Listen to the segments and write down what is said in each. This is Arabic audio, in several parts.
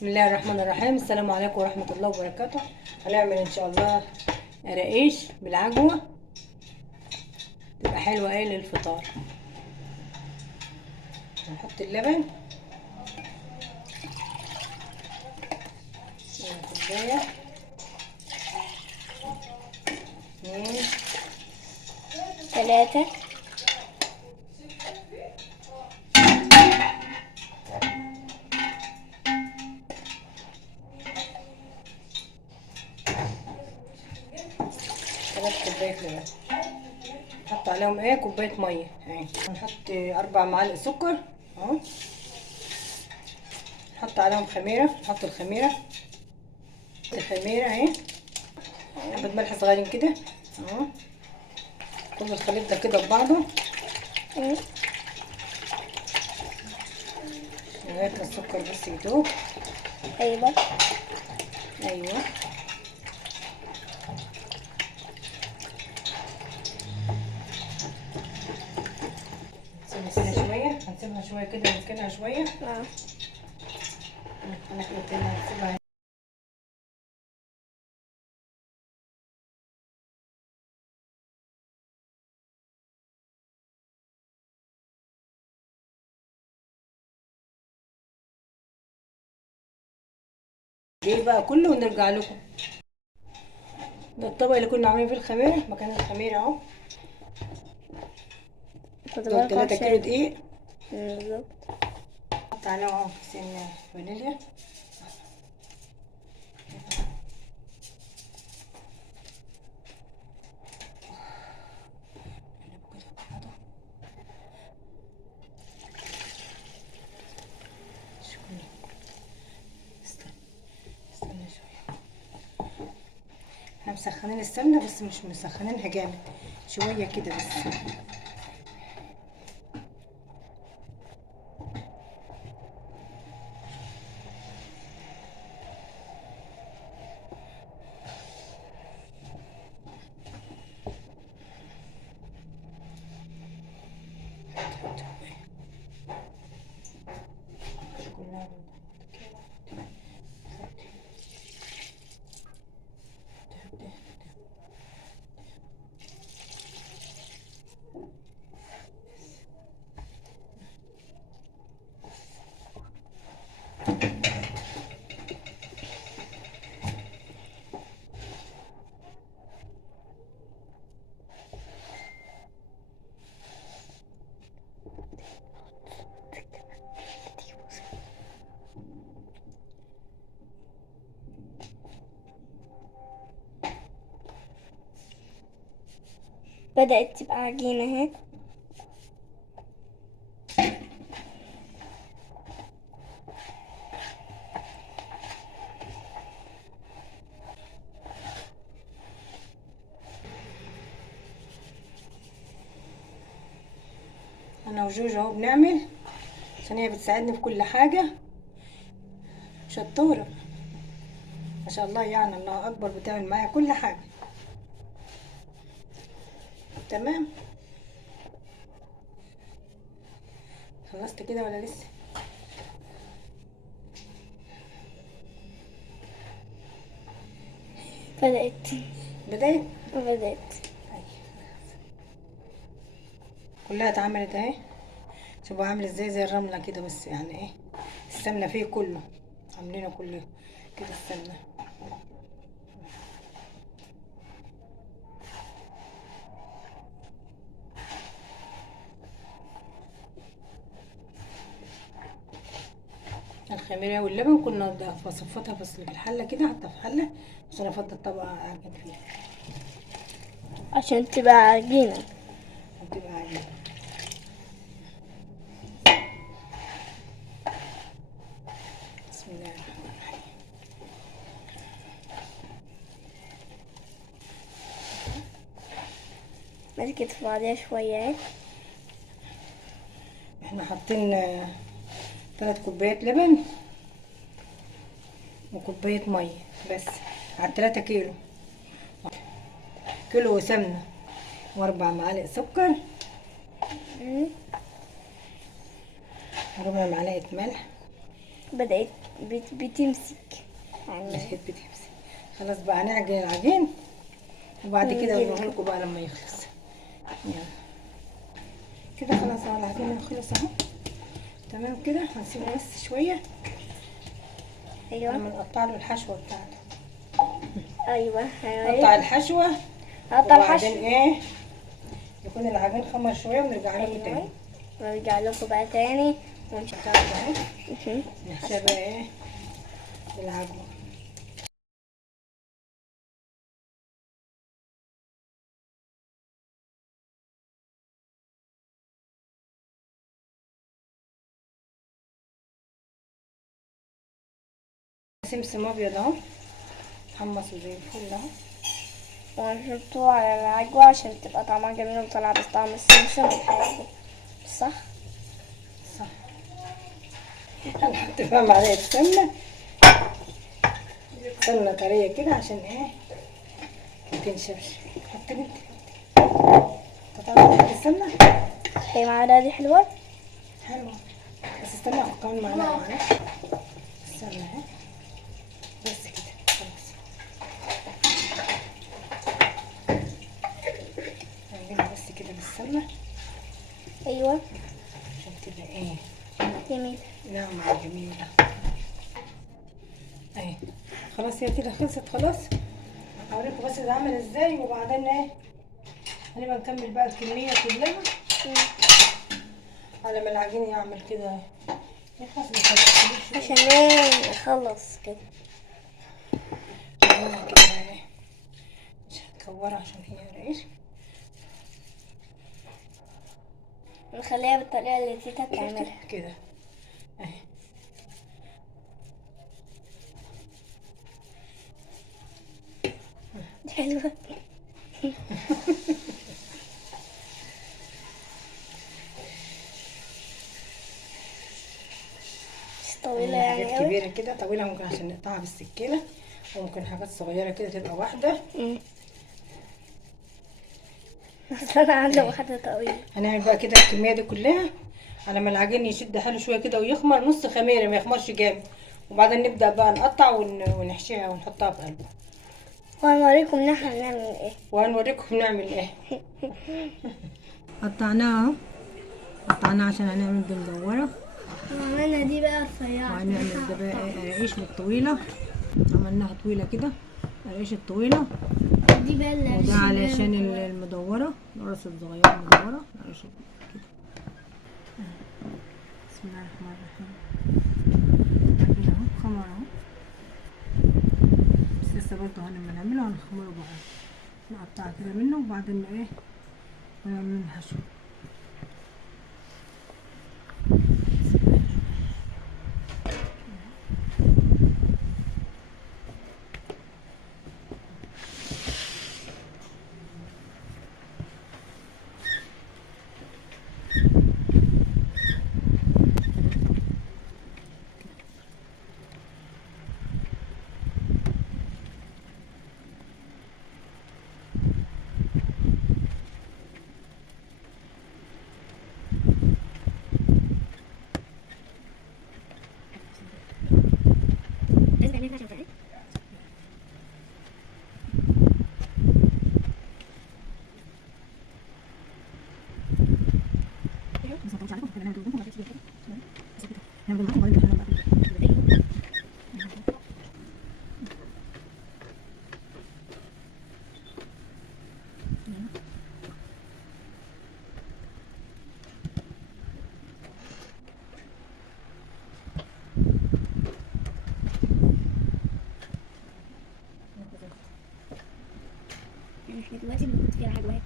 بسم الله الرحمن الرحيم. السلام عليكم ورحمة الله وبركاته. هنعمل ان شاء الله رقيش بالعجوة، تبقى حلوة للفطار. هنحط اللبن كوباية، 2 3 كوباية لبن، نحط عليهم كوباية مية اهي. هنحط 4 معالق سكر اهو. نحط عليهم خميرة، نحط الخميرة اهي، حبة ملح صغيرين كده اهو. كل الخليط ده كده ببعضه لغاية ما السكر بس يدوب. ايوه هنسيبها شوية كده، نسكنها شوية. هنسيبها دي بقى كله ونرجع لكم. ده الطبق اللي كنا عاملين فيه الخميرة، مكان الخميرة اهو. دول 3 كيلو دقيق بالظبط. نحط عليهم اهو كيسين فانيليا. استنى شوية، احنا مسخنين السمنة بس مش مسخنينها جامد، شوية كده بس. بدأت تبقى عجينة اهي. انا وجوج اهو بنعمل، عشان هي بتساعدني في كل حاجة، شطورة ما شاء الله، يعني الله اكبر، بتعمل معايا كل حاجة تمام. خلصت كده ولا لسه؟ بدأت كلها اتعملت اهي. شوفوا عامل ازاي، زي الرملة كده، بس يعني السمنة فيه كله، عاملينه كله كده السمنة. الخميرة واللبن كنا بصفتها بس في الحلة كده، حتى في حلة عشان افضل الطبقة اعجن فيها عشان تبقى عجينة. وتبقى عجينة. بسم الله الرحمن الرحيم. مسكت في بعضها شوية اهي. احنا حاطين 3 كوبايات لبن وكوباية مية بس على 3 كيلو. كيلو سمنة و4 معالق سكر، ربع معلقة ملح. بدأت بتمسك يعني. بتحب تمسك. خلاص بقى هنعجن العجين وبعد كده نجيب. نوريه لكم بقى لما يخلص. يلا كده خلاص اهو العجين خلص اهو. تمام كده هنسيبه بس شويه ايوه لما نقطع له الحشوه بتاعته. ايوه نقطع الحشوه قطع وبعدين الحشو. ايه يكون العجين خمر شويه ونرجع لكم ايوه تاني. نرجع لكم بقى تاني ونشوف. بتاعته اهي نحشيها بقى ايه بالعجوه. سمسم ابيض اهو حمصه زي الفل اهو. ونحطه على العجوة عشان تبقى طعمها جميل وطلع بس طعم السمسم والحاجات دي. صح؟ صح. هنحط بقى معلقه سمنه، سمنه طريه كده عشان ايه متنشفش. حطي انت قطعت السمنه هي معلقة دي حلوة؟ حلوه بس استنى اخد كمان معلقه السمنه اهي بس كده خلاص. نعملها بس كده بالسمنه ايوه عشان تبقى ايه جميل. ناعمه جميله اهي. خلاص هي كده خلصت خلاص. هوريكم بس ده عامل ازاي وبعدين ايه هنبقى نكمل بقى الكميه كلها على ما العجين يعمل كده يخلص. عشان ايه نخلص كده. نعملها كده ايه مش هتكورها عشان هي رقيق. نخليها بالطريقة اللي تيتا بتعملها كده اهي. حلوة. مش طويلة يعني حاجات اوي. كبيرة كده طويلة ممكن عشان نقطعها بالسكينة وممكن حاجات صغيرة كده تبقى واحدة. اصل انا عندي واحدة طويلة. هنعمل بقى كده الكمية دي كلها على ما العجين يشد حاله شوية كده ويخمر نص خميرة ما يخمرش جامد وبعدين نبدأ بقى نقطع ونحشيها ونحطها في قلبها وهنوريكم ان احنا بنعمل ايه. وهنوريكم نعمل ايه. قطعناها قطعناها عشان هنعمل دي مدورة وعملنا دي بقى رفيعة. وهنعمل ده بقى ايه قراقيش بالطويلة. عملناها طويلة كده القراقيش الطويلة دي بقى اللي وده علشان المدورة القرص الصغيرة المدورة القراقيش كده. بسم الله الرحمن الرحيم. كده اهو خمر اهو بس لسه برضه لما نعمله هنخمره بقى نقطع كده منه وبعدين ايه ونعمل منه حشو. احنا دلوقتي بنحط فيها حاجة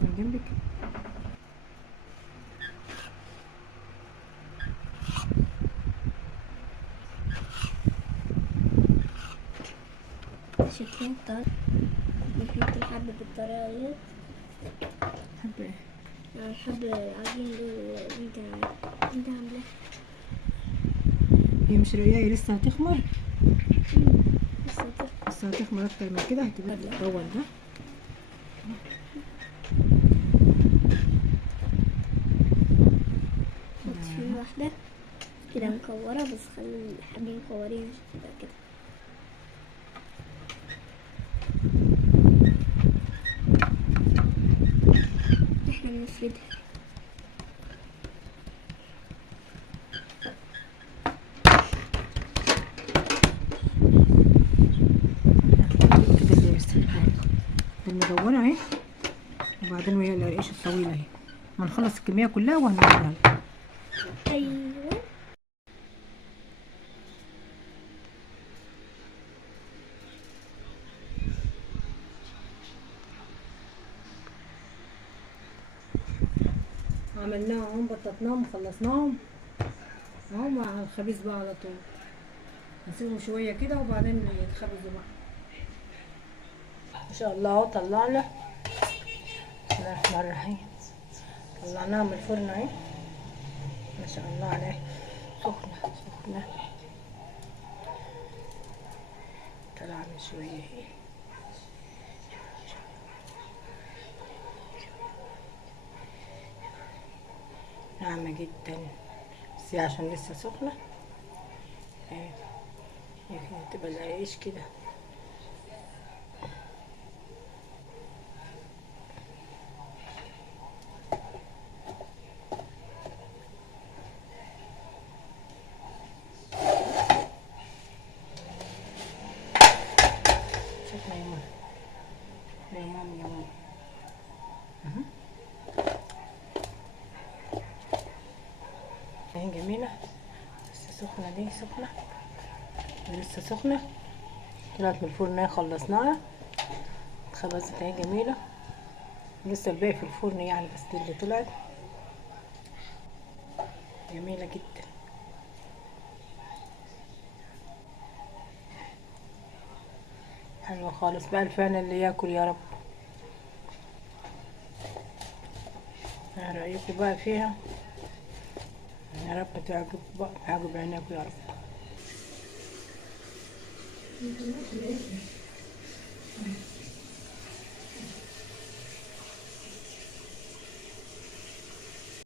من جنبك شايفين الطرف. ممكن حب بالطريقة دي. حب ايه؟ يعني الحب العجين اللي انت عاملاه. هي مش رقيقة لسه هتخمر. بس بس هتخمر اكتر من كده، هتبقى الاول ده. حط فيه واحدة كده مكورة، بس خلي الحبين مكورين مش تبقى كده. احنا بنفردها. كده اللي بستخدمها المدونة اهي، وبعدين وهي القرقيش الطويلة اهي. هنخلص الكمية كلها وهنعملها. ايوه. عملناهم بططناهم وخلصناهم اهو مع الخبيز بقى على طول. نسيبهم شوية كده وبعدين يتخبزوا بقى. ما شاء الله اهو طلعنا. بسم الله الرحمن الرحيم. طلعناها من الفرن اهي. ما شاء الله عليه، سخنة سخنة. طلع من شوية اهي. ناعمة جدا، بس هي عشان لسه سخنة اهي. يمكن تبقى العيش كده. سخنة يا ماما، يا ماما يا ماما. اهي جميلة، لسه سخنة دي سخنة، لسه سخنة. طلعت من الفرن اهي، خلصناها اتخبزت اهي جميلة. لسه الباقي في الفرن يعني، بس دي اللي طلعت جميلة جدا. حلوة خالص بقى، الفعل اللي ياكل يا رب. ايه رأيكم بقى فيها؟ يا رب تعجب بقى، تعجب عينيكم يا رب.